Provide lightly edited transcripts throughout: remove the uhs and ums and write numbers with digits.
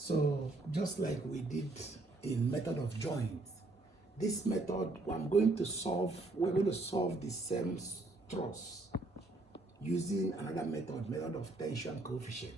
So just like we did in method of joint, this method we're going to solve the same truss using another method of tension coefficient.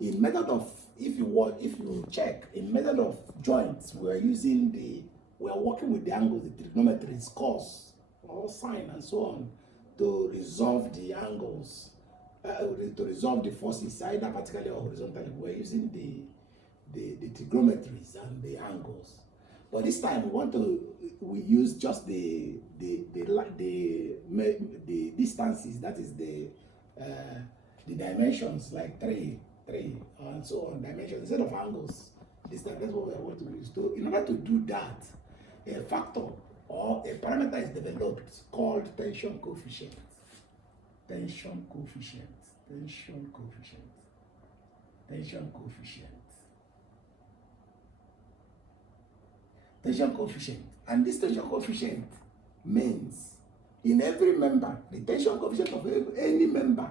In method of, if you check, in method of joints, we are working with the angles, the trigonometries, cos or sine and so on, to resolve the angles, to resolve the forces either vertically or horizontally. We're using the trigonometries and the angles. But this time we use just the distances, that is the dimensions, like three and so on, dimensions instead of angles. This time that's what we are going to use. So in order to do that, a factor or a parameter is developed called tension coefficient. Tension coefficient. And this tension coefficient means in every member, the tension coefficient of any member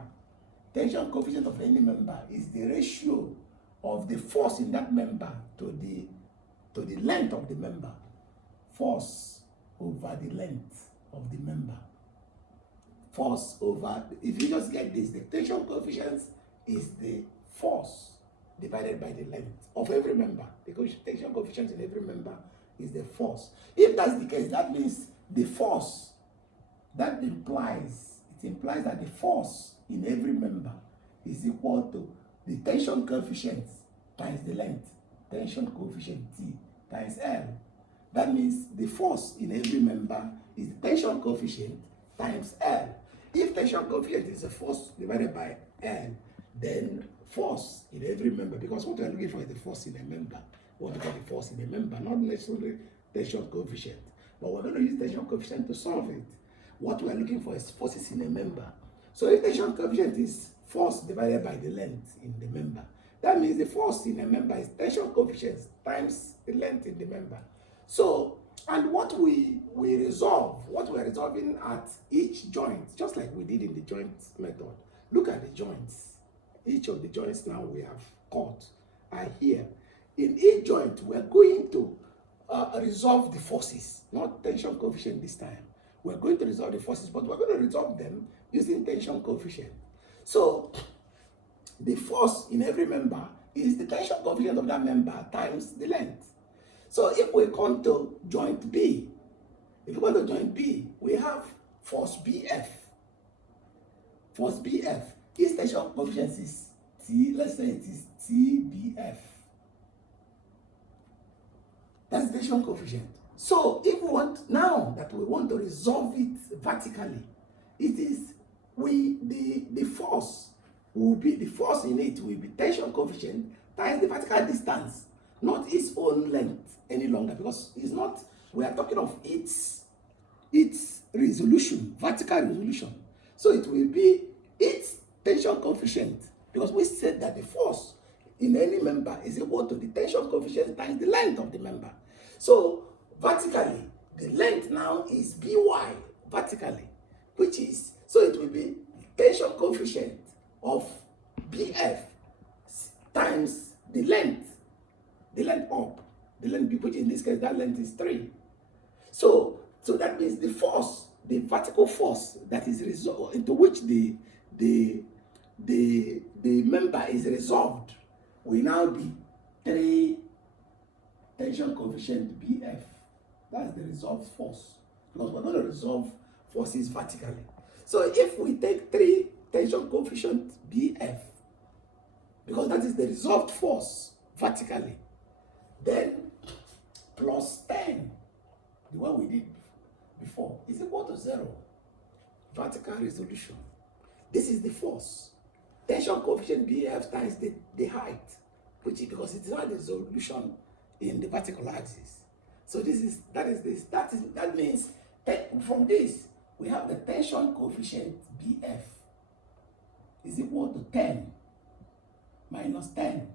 is the ratio of the force in that member to the length of the member. Force over the length of the member. Force over, if you just get this, the tension coefficient is the force divided by the length of every member. The tension coefficient in every member is the force. If that's the case, that means the force, it implies that the force in every member is equal to the tension coefficient times the length, tension coefficient T times L. That means the force in every member is the tension coefficient times L. If tension coefficient is a force divided by L, then force in every member, because what we are looking for is the force in a member. What we call the force in a member, not necessarily tension coefficient. But we're going to use tension coefficient to solve it. What we are looking for is forces in a member. So if tension coefficient is force divided by the length in the member, that means the force in a member is tension coefficient times the length in the member. So, and what we are resolving at each joint, just like we did in the joint method. Look at the joints. Each of the joints now we have cut are here. In each joint, we're going to resolve the forces, not tension coefficient this time. We're going to resolve the forces, but we're going to resolve them using tension coefficient. So, the force in every member is the tension coefficient of that member times the length. So if we come to joint B, we have force BF. Force BF, its tension coefficient is T, let's say it is TBF. That's the tension coefficient. So if we want to resolve it vertically, it is the force in it will be tension coefficient times the vertical distance, not its own length any longer, because we are talking of its resolution, vertical resolution. So it will be its tension coefficient, because we said that the force in any member is equal to the tension coefficient times the length of the member. So vertically, the length now is By vertically, so it will be tension coefficient of BF times the length up, the length B, which in this case, that length is 3. So that means the force, the vertical force that is resolved, into which the member is resolved, will now be 3 tension coefficient BF. That's the resolved force, because we're going to resolve forces vertically. So if we take 3 tension coefficient BF, because that is the resolved force vertically, then plus 10, the one we did before, is equal to 0. Vertical resolution. This is the force. Tension coefficient BF times the height, because it is not the resolution in the vertical axis. So that means from this we have the tension coefficient BF is equal to 10 minus 10.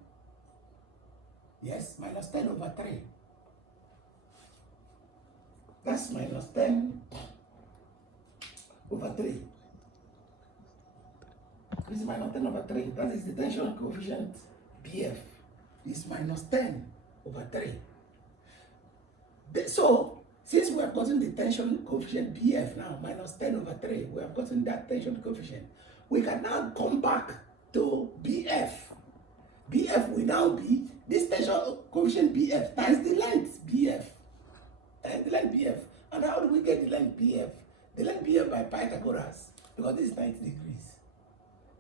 Yes, minus 10 over 3. That's minus 10 over 3. This is minus 10 over 3. That is the tension coefficient BF is minus 10 over 3. So, since we have gotten the tension coefficient BF now, minus 10 over 3, we have gotten that tension coefficient, we can now come back to BF. BF will now be this tension coefficient BF times the length BF. And the length BF. And how do we get the length BF? The length BF by Pythagoras, because this is 90 degrees,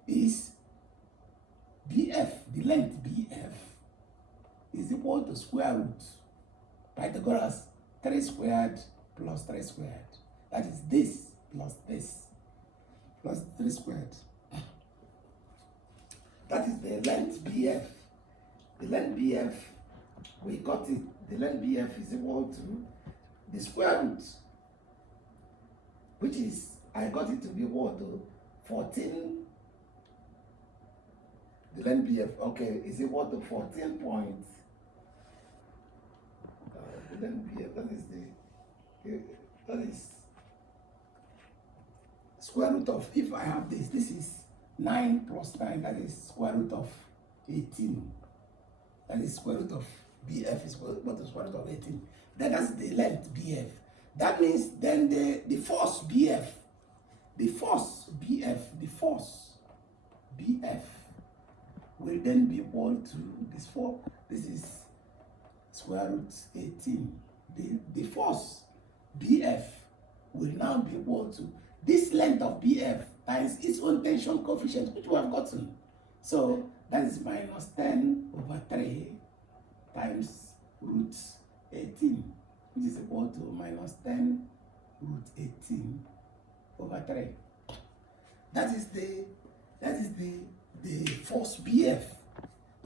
is BF, the length BF, is equal to square root Pythagoras 3 squared plus 3 squared. That is this plus 3 squared. That is the length BF. The length BF, we got it. The length BF is equal to the square root, which is, I got it to be equal to 14. The length BF, okay, is equal to 14 point. The length BF, that is square root of, if I have this is 9 plus 9, that is square root of 18. That is square root of BF is equal to square root of 18. Then that's the length BF. That means then the force BF, the force BF will then be equal to this 4. This is square root 18. The force BF will now be equal to this length of BF times its own tension coefficient, which we have gotten. So that is minus 10 over 3 times root 18, which is equal to minus 10 root 18 over 3. That is the force BF.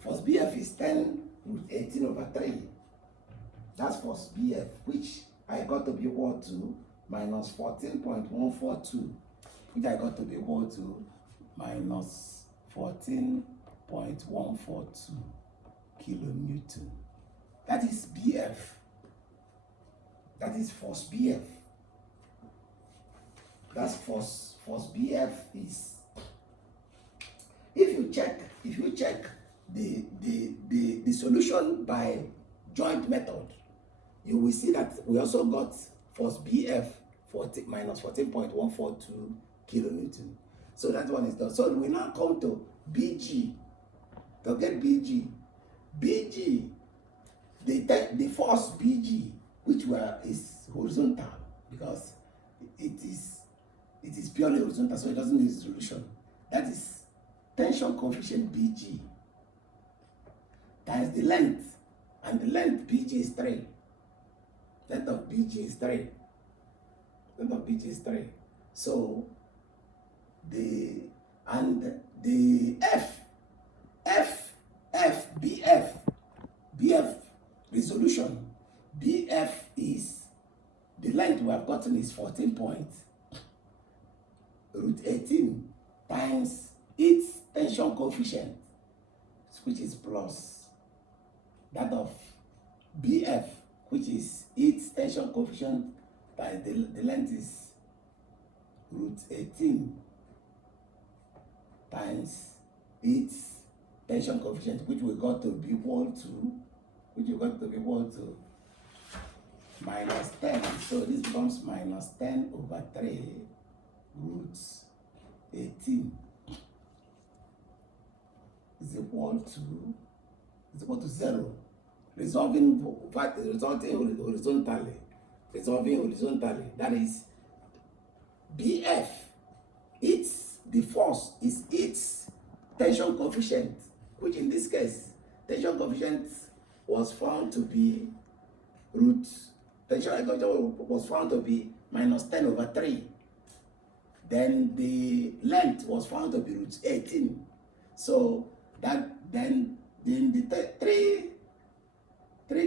Force BF is 10 root 18 over 3. That's force BF, which I got to be equal to minus 14.142, which I got to be equal to minus 14.142 kilonewton. That is BF. That is force BF. That's force BF is, if you check the solution by joint method, you will see that we also got force BF minus 14.142 kilonewton. So that one is done. So we now come to BG. To get BG, the force BG, which is horizontal, because it is purely horizontal, so it doesn't need solution. That is tension coefficient BG times the length, and the length BG is 3. Length of BG is 3. Length of BG is 3. So the BF resolution, BF is, the length we have gotten is 14 point root 18 times its tension coefficient, which is plus that of BF, which is its tension coefficient times the length is root 18 times its tension coefficient, which we got to be equal to, minus 10. So this becomes minus 10 over 3 root 18 is equal to 0. Resolving horizontally. That is BF. The force is its tension coefficient, which in this case, tension coefficient was found to be minus 10 over 3. Then the length was found to be root 18. So that then the three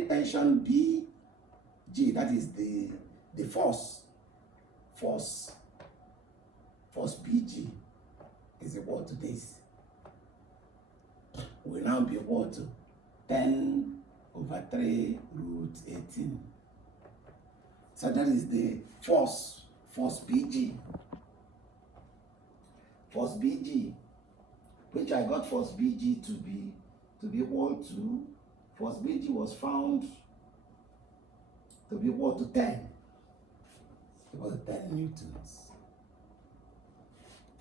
tension BG, that is the force BG is equal to this. Will now be equal to 10 over 3 root 18. So that is the force BG. Force BG, which I got force BG to be to be equal to, force BG was found to be equal to 10. Equal to 10 newtons.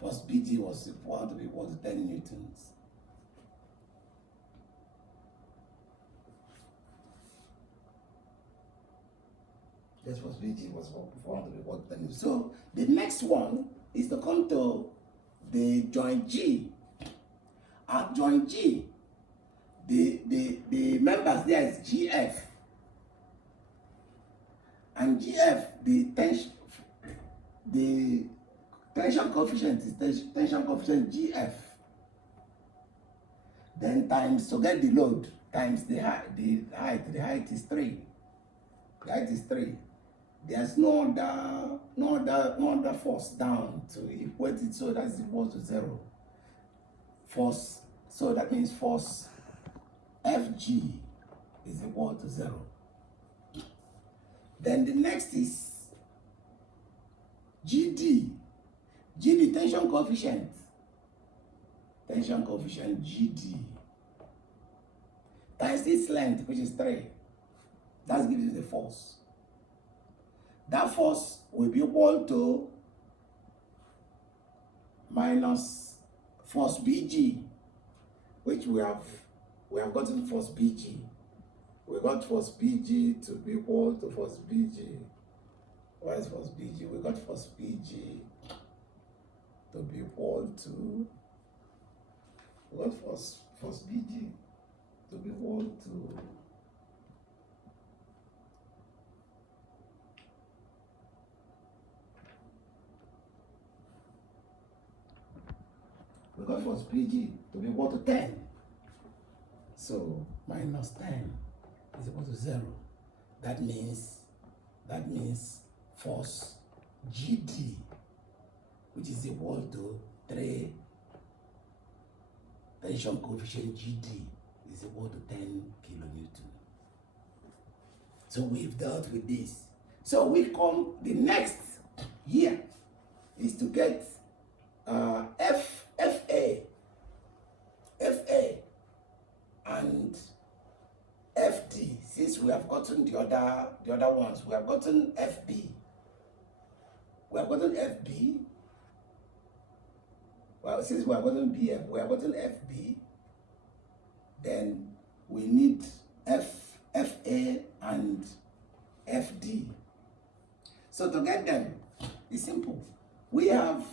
Force BG was found to be equal to 10 newtons. This force BG was found to be equal to 10 newtons. So the next one is to come to the joint G. At joint G, the members there is GF. And GF, the tension coefficient is tension coefficient GF. Then times, to get the load, times the height is 3. The height is 3. There's no other force down to equate it, so that's equal to 0. Force, so that means force Fg is equal to 0. Then the next is GD. GD, tension coefficient. Tension coefficient GD. Times its length, which is 3. That gives you the force. That force will be equal to minus force BG, which we have gotten force BG. We got force BG to be equal to force BG. What is force BG? We got force BG to be equal to, we got force BG to be equal to we got force BG to be equal to 10. So minus 10 is equal to 0. That means force GD, which is equal to 3 tension coefficient GD is equal to 10 kilonewton. So we've dealt with this. So we come, the next here is to get FA and FD. Since we have gotten the other ones, we have gotten FB. We have gotten FB. Well, since we have gotten BF, we have gotten FB. Then we need FA and FD. So to get them, it's simple. We have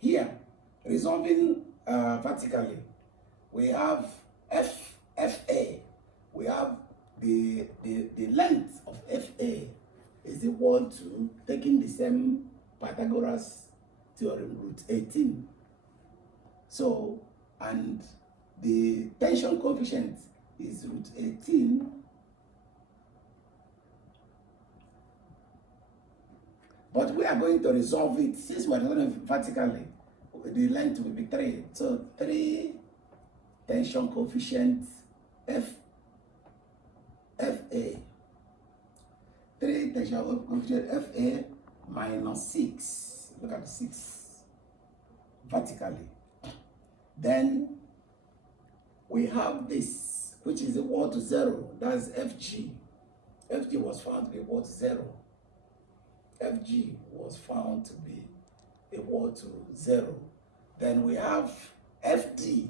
here resolving vertically. We have FA. We have the length of FA is equal to taking the same Pythagoras theorem, root 18. So, and the tension coefficient is root 18. But we are going to resolve it, since we are doing it vertically, the length will be 3. So 3 tension coefficient FA. 3 tension coefficient FA minus 6. Look at the 6 vertically. Then we have this, which is equal to 0. That's FG. FG was found to be equal to 0. FG was found to be equal to 0. Then we have FD.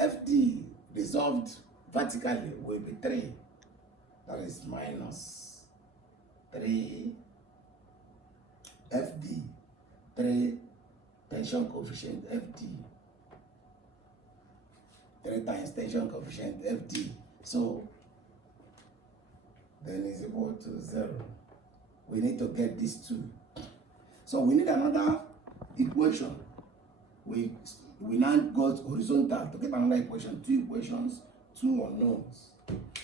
FD resolved vertically will be 3. That is minus 3 FD. 3 tension coefficient FD. 3 times tension coefficient FD. So then is equal to 0. We need to get these 2. So we need another equation. We now got horizontal. To get another equation, 2 equations, 2 unknowns.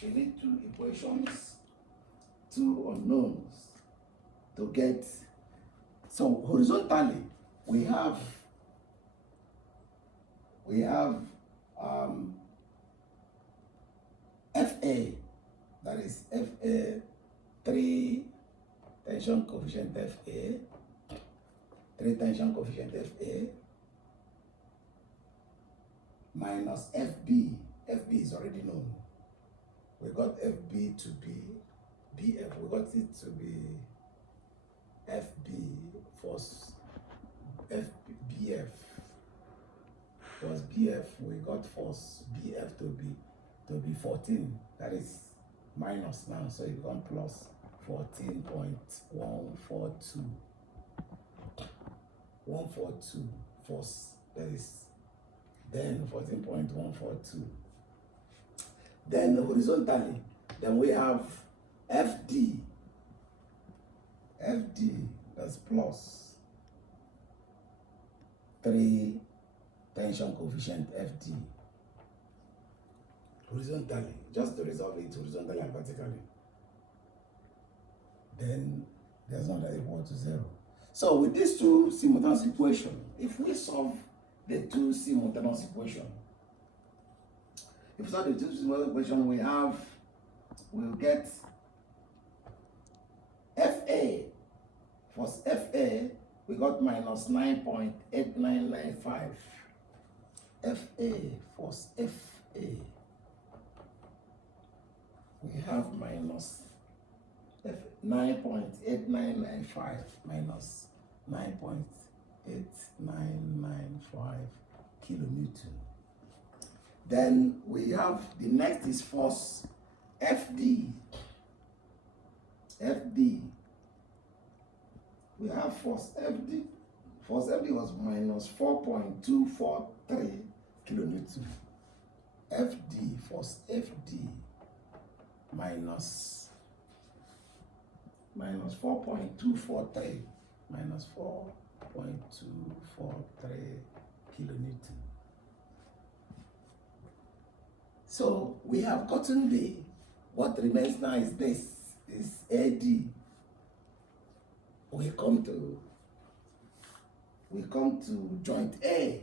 We need 2 equations, 2 unknowns to get. So horizontally, we have FA, that is FA 3 tension coefficient FA, 3 tension coefficient FA minus FB. FB is already known. We got FB to be BF. We got it to be FB force FBF. Was BF, we got force BF to be 14. That is minus now, so it becomes plus 14.142. 142 force, that is then 14.142. Then horizontally, then we have FD. FD, that's plus 3 tension coefficient FD. Horizontally, just to resolve it horizontally and vertically. Then there's not that equal to 0. So with these two simultaneous equations, if we solve the two simultaneous equations, we'll get FA. For FA, we got minus 9.8995. FA, for FA, we have minus 9.8995 minus 9.8995 kilonewton. Then we have the next is force FD. FD. We have force FD. Force FD was minus 4.243 kilonewton. FD, force FD, minus 4.243 minus 4.243 kilonewton. So we have gotten what remains now is this, is AD. We come to joint A.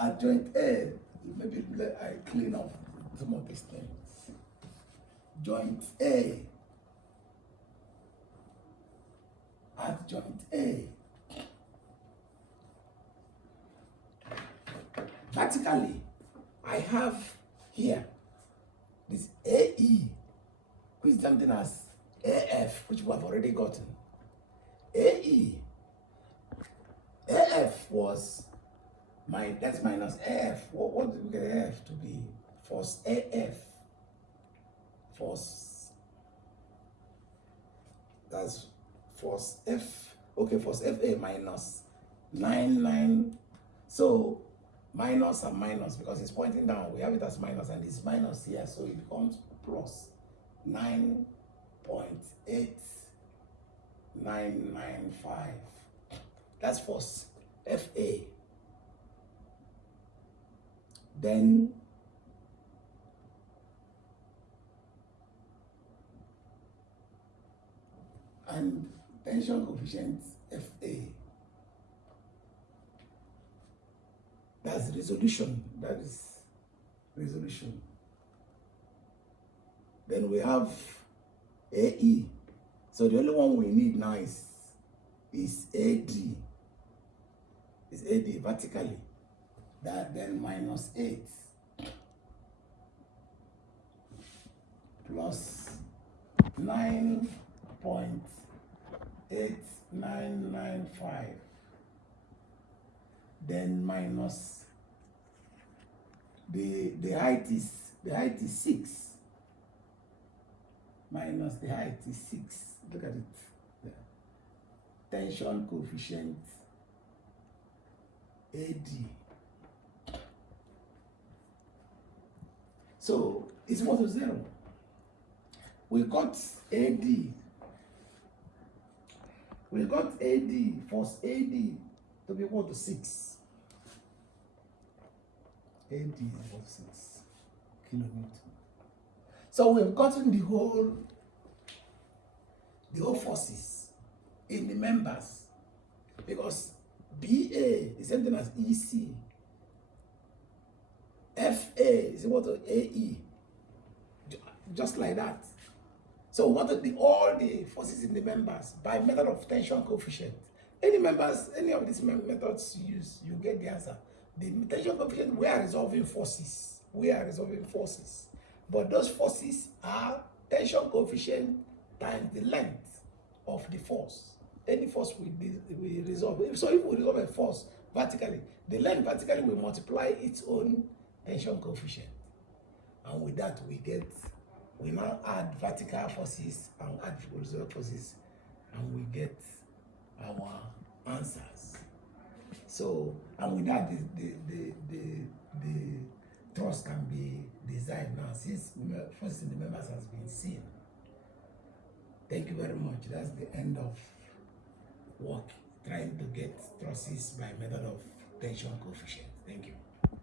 At joint A, maybe I clean up some of these things. Joint A. At joint A. Vertically, I have here this AE, which is something as AF, which we have already gotten. AE. AF was that's minus AF. What did we get AF to be? Force AF. Force. That's force F. Okay, force FA minus 99. So minus and minus, because it's pointing down. We have it as minus and it's minus here, so it becomes plus 9.8995. That's force FA. Then and tension coefficient FA. That's resolution. That is resolution. Then we have AE. So the only one we need now is AD. Is AD vertically. That then minus 8 plus 9.8995. Then minus the height is 6. Minus the height is 6. Look at it. Yeah. Tension coefficient AD. So it's equal to 0. We got AD. We got AD, force AD to be equal to 6. AD is equal to 6 kilonewton. So we've gotten the whole forces in the members, because BA is something as EC. FA is equal to AE. Just like that. So what are all the forces in the members by method of tension coefficient? Any of these methods you use, you get the answer. The tension coefficient, we are resolving forces. we are resolving forces. But those forces are tension coefficient times the length of the force. Any force we resolve. So if we resolve a force vertically, the length vertically will multiply its own tension coefficient. And with that, we now add vertical forces and add horizontal forces, and we get our answers. So, and with that, the truss can be designed now, since forces in the members has been seen. Thank you very much. That's the end of work, trying to get trusses by method of tension coefficient. Thank you.